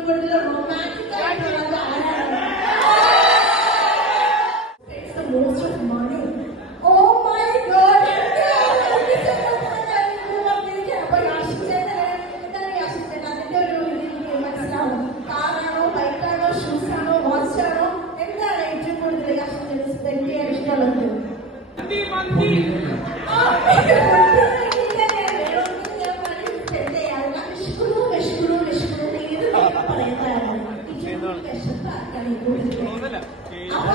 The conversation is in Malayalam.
ഏറ്റവും കൂടുതൽ റൊമാൻറ്റിക് ആയിട്ടുള്ളത് ആരാണ്? Most of money. Oh my god. അപ്പൊ യാഷിച്ചേട്ടൻ എന്താണ് യാഷിച്ചേട്ടൻ അതിന്റെ ഒരു എനിക്ക് മനസ്സിലാവും. കാറാണോ, ബൈക്കാണോ, ഷൂസ് ആണോ, വാച്ച് ആണോ, എന്താണ് ഏറ്റവും കൂടുതൽ യാഷിച്ചേട്ടൻ സ്പെൻഡ് ചെയ്യാൻ ഇഷ്ടമുള്ളത്? പറയുന്നതാണ്. വിശപ്പാക്കാണ് കൂടുതൽ. അപ്പൊ